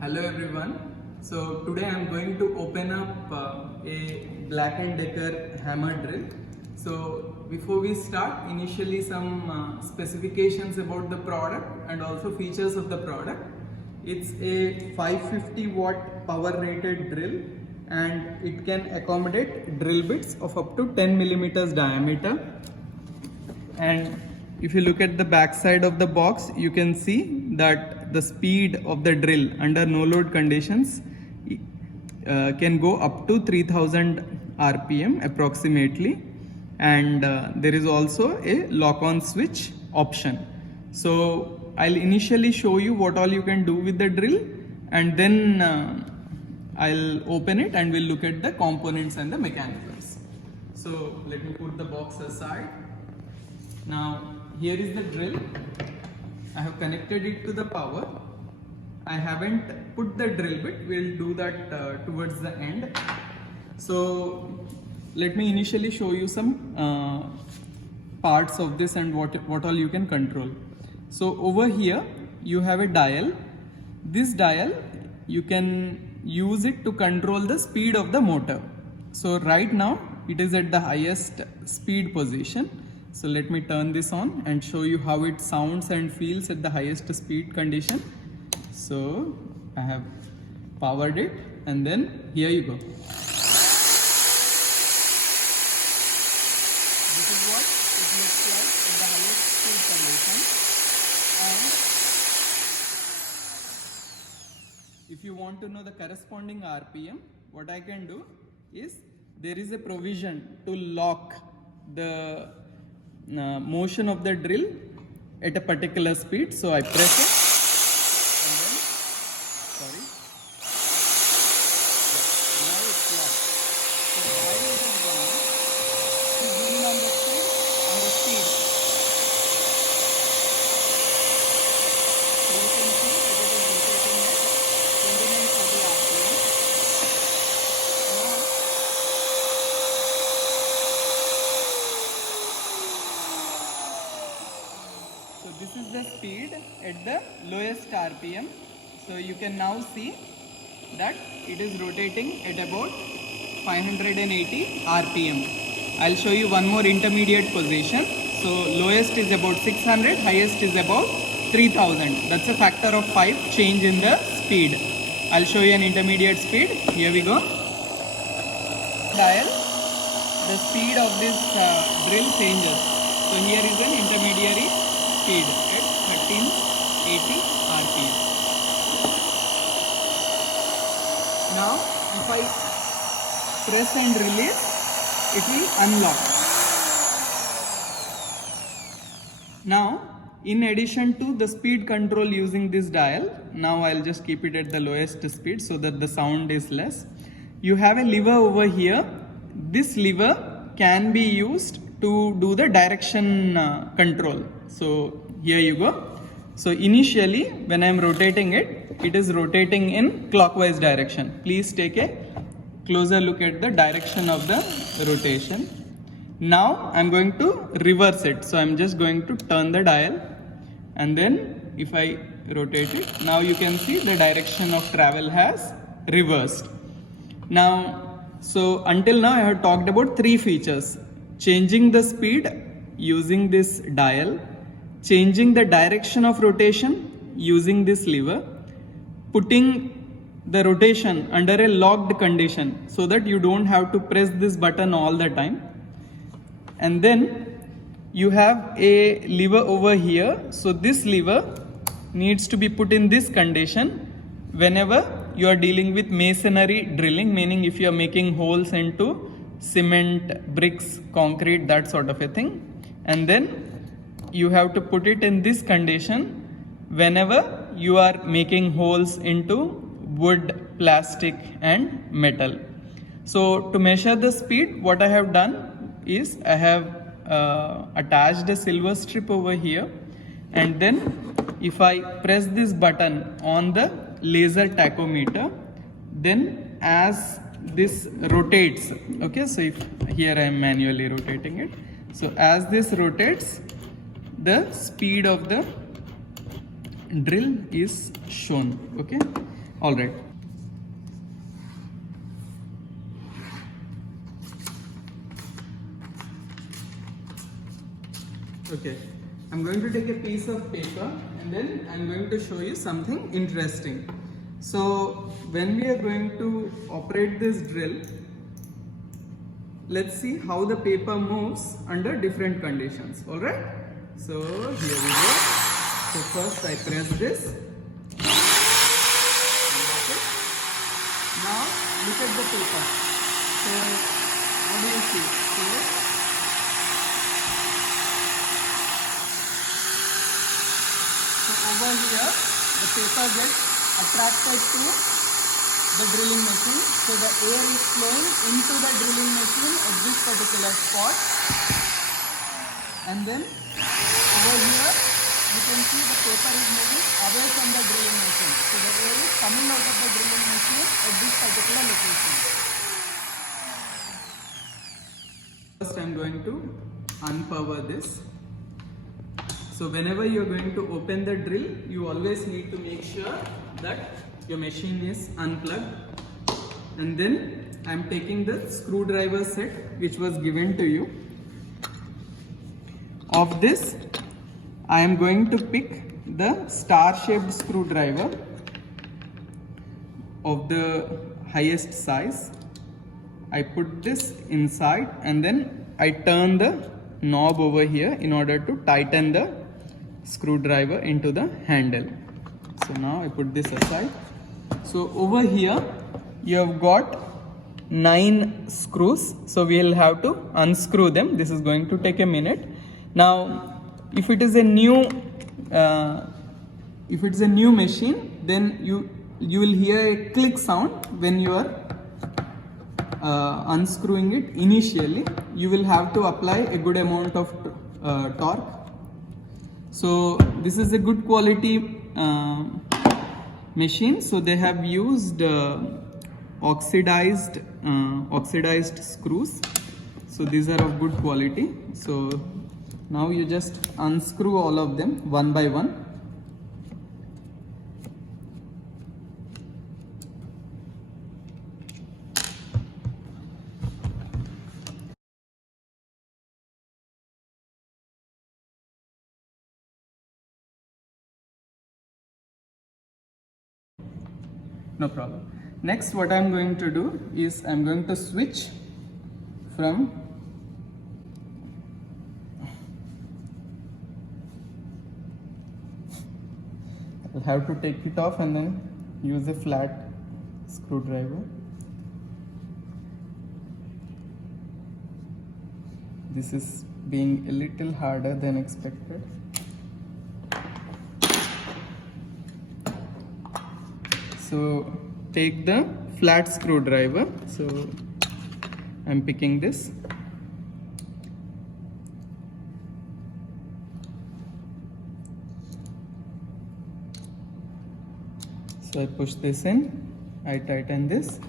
Hello everyone. So today I am going to open up a Black & Decker hammer drill. So before we start, initially some specifications about the product and also features of the product. It's a 550 watt power rated drill and it can accommodate drill bits of up to 10 millimeters diameter. And if you look at the back side of the box, you can see that the speed of the drill under no load conditions can go up to 3000 rpm approximately, and there is also a lock on switch option. So I'll initially show you what all you can do with the drill, and then I'll open it and we'll look at the components and the mechanisms. So let me put the box aside. Now here is the drill. I have connected it to the power. I haven't put the drill bit. We'll do that towards the end. So let me initially show you some parts of this and what all you can control. So over here you have a dial. This dial you can use it to control the speed of the motor. So right now it is at the highest speed position. So let me turn this on and show you how it sounds and feels at the highest speed condition. So I have powered it and then here you go. This is what it looks like at the highest speed condition. And if you want to know the corresponding RPM, what I can do is there is a provision to lock the motion of the drill at a particular speed. So I press it and then, sorry, yeah, now it's locked. So while it is gone, to zoom on the speed, so you can see that it is rotating at 2940 rpm. So this is the speed at the lowest RPM. So you can now see that it is rotating at about 580 RPM. I'll show you one more intermediate position. So lowest is about 600, highest is about 3000. That's a factor of 5 change in the speed. I'll show you an intermediate speed. Here we go. Dial, the speed of this drill changes. So here is an intermediary speed at 1380 rpm. Now if I press and release, it will unlock. Now in addition to the speed control using this dial, now I'll just keep it at the lowest speed so that the sound is less. You have a lever over here. This lever can be used to do the direction control. So here you go. So initially when I am rotating it, it is rotating in clockwise direction. Please take a closer look at the direction of the rotation. Now I'm going to reverse it. So I'm just going to turn the dial, and then if I rotate it, now you can see the direction of travel has reversed. Now, so until now I have talked about 3 features: changing the speed using this dial, changing the direction of rotation using this lever, putting the rotation under a locked condition so that you don't have to press this button all the time. And then you have a lever over here. So this lever needs to be put in this condition whenever you are dealing with masonry drilling, meaning if you are making holes into cement, bricks, concrete, that sort of a thing. And then you have to put it in this condition whenever you are making holes into wood, plastic and metal. So to measure the speed, what I have done is I have attached a silver strip over here, and then if I press this button on the laser tachometer, then as this rotates, okay, so if here I am manually rotating it, so as this rotates, the speed of the drill is shown. Okay, All right. Okay, I'm going to take a piece of paper and then I'm going to show you something interesting. So when we are going to operate this drill, let's see how the paper moves under different conditions. All right, so here we go. So first I press this. Now look at the paper. So what do you see? So over here the paper gets attracted to the drilling machine. So the air is flowing into the drilling machine at this particular spot. And then over here you can see the paper is moving away from the drilling machine. So the air is coming out of the drilling machine at this particular location. First I am going to unpower this. So whenever you are going to open the drill, you always need to make sure that your machine is unplugged. And then I am taking the screwdriver set which was given to you. Of this, I am going to pick the star-shaped screwdriver of the highest size. I put this inside and then I turn the knob over here in order to tighten the screwdriver into the handle. So now I put this aside. So over here you have got 9 screws, so we will have to unscrew them. This is going to take a minute. Now if it is a new machine, then you will hear a click sound when you are unscrewing it. Initially you will have to apply a good amount of torque. So this is a good quality machine. So they have used oxidized screws. So these are of good quality. So now you just unscrew all of them one by one. No problem. Next, what I'm going to do is I'm going to switch from I'll have to take it off and then use a flat screwdriver. This is being a little harder than expected. So take the flat screwdriver. So I'm picking this. So I push this in, I tighten this,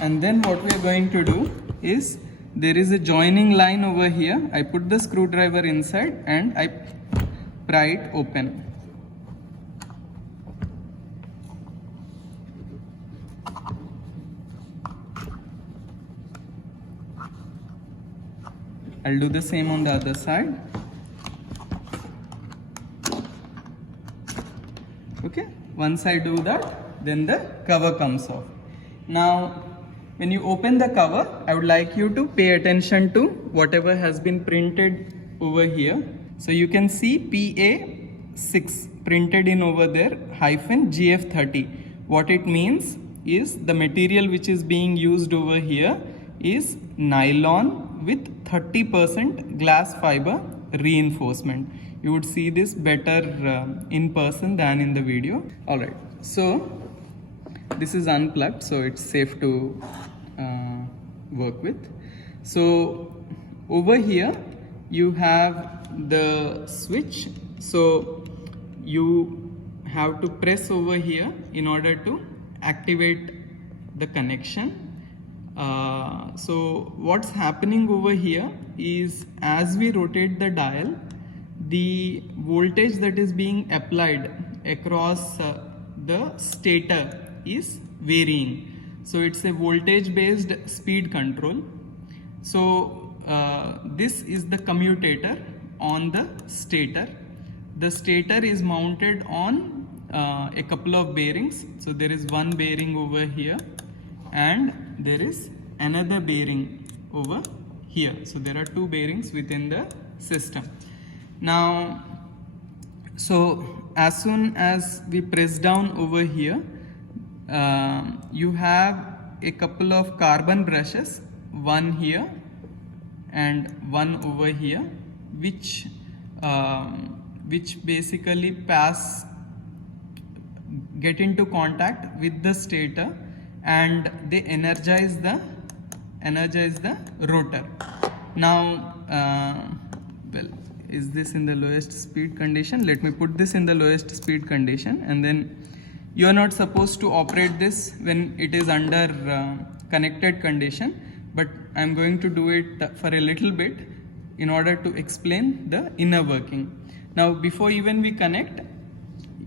and then what we are going to do is there is a joining line over here. I put the screwdriver inside and I pry it open. I'll do the same on the other side. Okay, once I do that, then the cover comes off. Now, when you open the cover, I would like you to pay attention to whatever has been printed over here. So you can see PA6 printed in over there, -GF30. What it means is the material which is being used over here is nylon with 30% glass fiber reinforcement. You would see this better in person than in the video. Alright, so this is unplugged, so it's safe to work with. So over here you have the switch. So you have to press over here in order to activate the connection. So what's happening over here is as we rotate the dial, the voltage that is being applied across the stator is varying. So it's a voltage based speed control. So this is the commutator on the stator. The stator is mounted on a couple of bearings. So there is one bearing over here and there is another bearing over here. So there are two bearings within the system. Now, so as soon as we press down over here, you have a couple of carbon brushes, one here and one over here, which basically get into contact with the stator and they energize the rotor. Now, well, is this in the lowest speed condition? Let me put this in the lowest speed condition, and then you are not supposed to operate this when it is under connected condition, but I am going to do it for a little bit in order to explain the inner working. Now, before even we connect,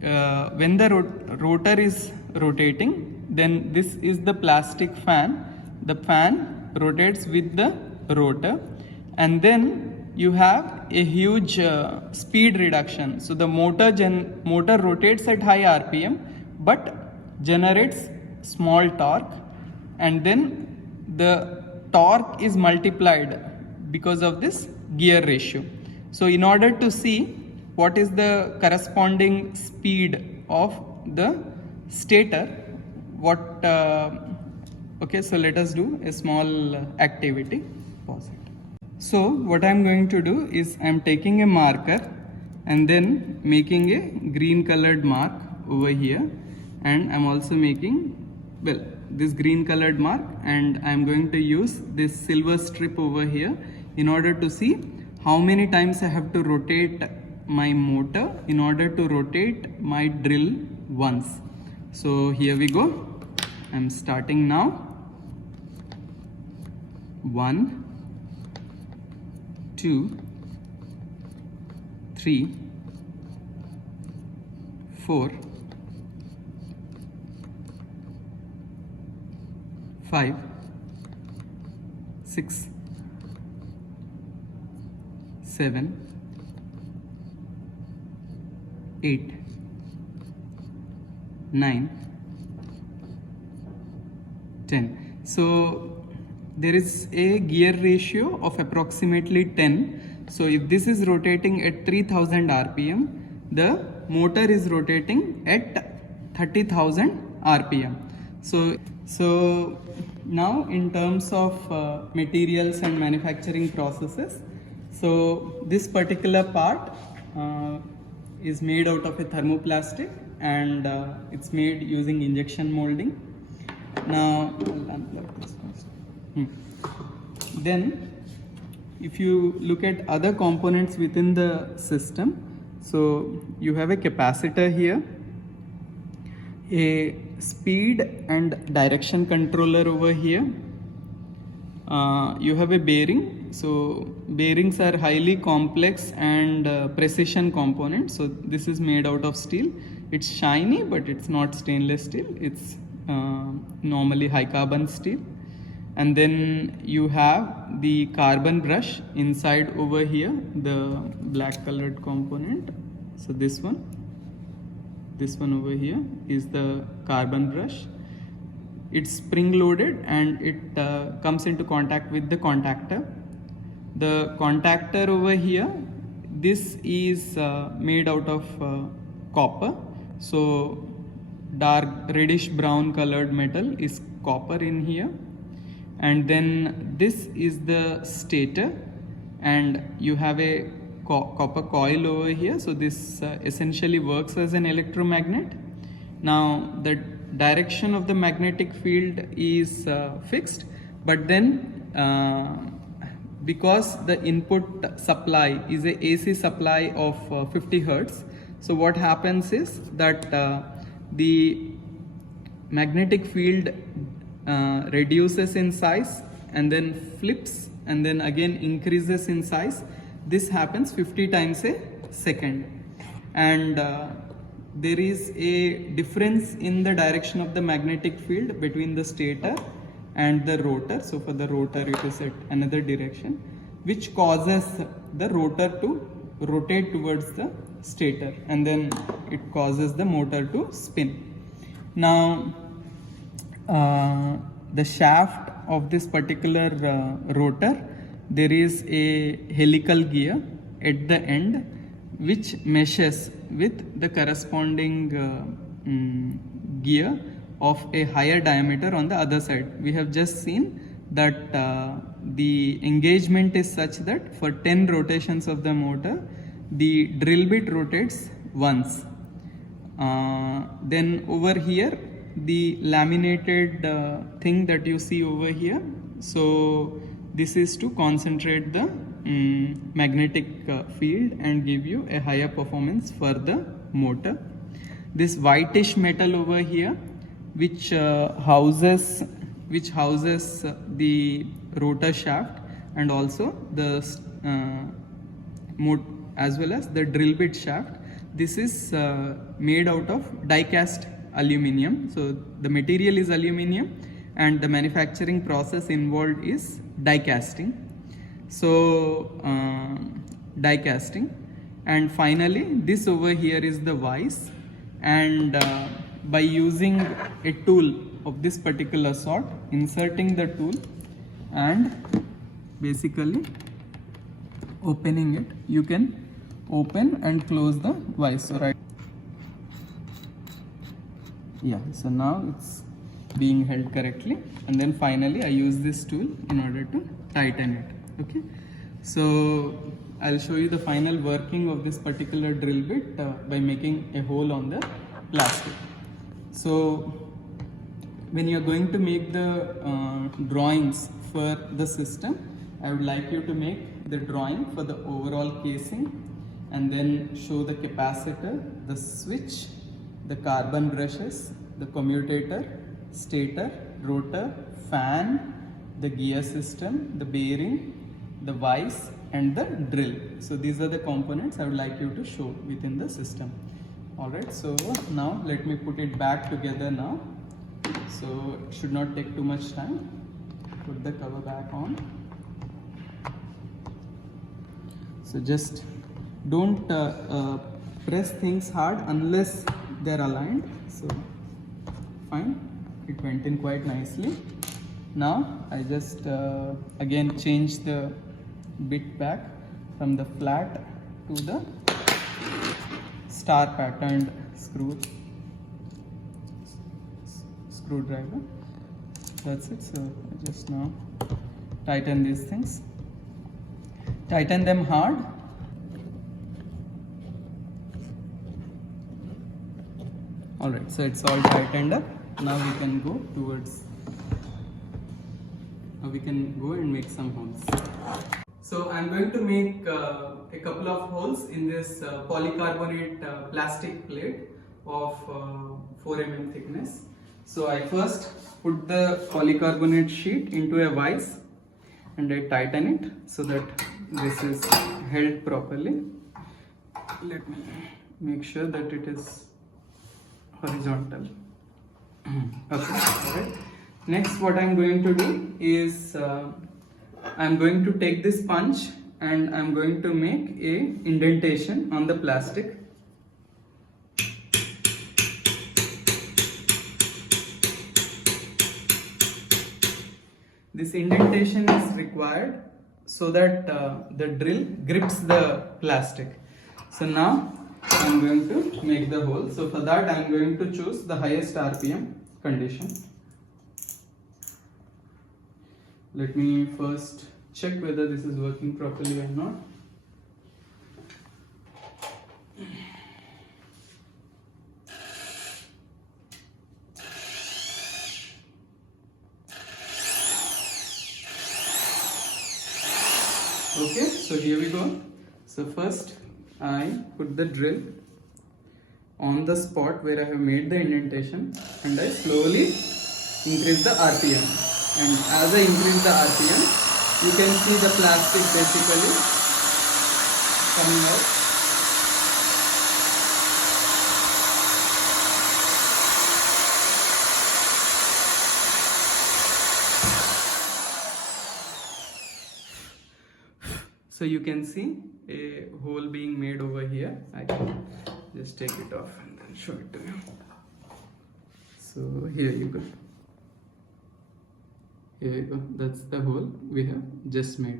when the rotor is rotating, then this is the plastic fan. The fan rotates with the rotor, and then you have a huge speed reduction. So the motor rotates at high RPM but generates small torque, and then the torque is multiplied because of this gear ratio. So in order to see what is the corresponding speed of the stator, okay, so let us do a small activity. Pause it. So what I am going to do is I am taking a marker and then making a green colored mark over here, and I am also making, well, this green colored mark, and I am going to use this silver strip over here in order to see how many times I have to rotate my motor in order to rotate my drill once. So here we go. I am starting now. 1, 2, 3, 4, 5, 6, 7, 8, 9, 10. So there is a gear ratio of approximately 10. So if this is rotating at 3000 RPM, the motor is rotating at 30,000 RPM. So now in terms of materials and manufacturing processes, so this particular part is made out of a thermoplastic, and it's made using injection molding. Now I'll unplug this first. Then if you look at other components within the system, so you have a capacitor here, a speed and direction controller over here, you have a bearing. So bearings are highly complex and precision components. So this is made out of steel. It's shiny, but it's not stainless steel. It's normally high carbon steel. And then you have the carbon brush inside over here, the black colored component. So this one over here is the carbon brush. It's spring loaded and it comes into contact with the contactor. The contactor over here, this is made out of copper. So dark reddish brown colored metal is copper in here. And then this is the stator, and you have a copper coil over here. So this essentially works as an electromagnet. Now the direction of the magnetic field is fixed, but then because the input supply is a AC supply of 50 Hertz, so what happens is that the magnetic field reduces in size and then flips and then again increases in size. This happens 50 times a second, and there is a difference in the direction of the magnetic field between the stator and the rotor. So for the rotor it is at another direction, which causes the rotor to rotate towards the stator, and then it causes the motor to spin. Now the shaft of this particular rotor, there is a helical gear at the end which meshes with the corresponding gear of a higher diameter on the other side. We have just seen that the engagement is such that for 10 rotations of the motor, the drill bit rotates once. Then over here, the laminated thing that you see over here, so this is to concentrate the magnetic field and give you a higher performance for the motor. This whitish metal over here, which houses the rotor shaft and also the as well as the drill bit shaft. This is made out of die cast aluminium. So the material is aluminium and the manufacturing process involved is die casting. So die casting, and finally this over here is the vise, and by using a tool of this particular sort, inserting the tool and basically opening it, you can open and close the vise. So right, yeah, so now it's being held correctly, and then finally I use this tool in order to tighten it. Okay, so I'll show you the final working of this particular drill bit by making a hole on the plastic. So when you're going to make the drawings for the system, I would like you to make the drawing for the overall casing, and then show the capacitor, the switch, the carbon brushes, the commutator, stator, rotor, fan, the gear system, the bearing, the vise and the drill. So these are the components I would like you to show within the system. Alright, so now let me put it back together now. So it should not take too much time. Put the cover back on. So just don't press things hard unless they're aligned. So fine, it went in quite nicely. Now I just again change the bit back from the flat to the star patterned screwdriver. That's it. So I just now tighten these things, tighten them hard. Alright, so it's all tightened up. Now we can go towards, we can go and make some holes. So I'm going to make a couple of holes in this polycarbonate plastic plate of 4 mm thickness. So I first put the polycarbonate sheet into a vise and I tighten it so that this is held properly. Let me make sure that it is horizontal. Okay, alright. Next, what I'm going to do is I'm going to take this punch and I'm going to make a indentation on the plastic. This indentation is required so that the drill grips the plastic. So now I'm going to make the hole. So for that I'm going to choose the highest RPM condition. Let me first check whether this is working properly or not. Okay, so here we go. So first I put the drill on the spot where I have made the indentation and I slowly increase the RPM. And as I increase the RPM, you can see the plastic basically coming out. So you can see a hole being made over here. I can just take it off and then show it to you. So here you go. Here you go. That's the hole we have just made.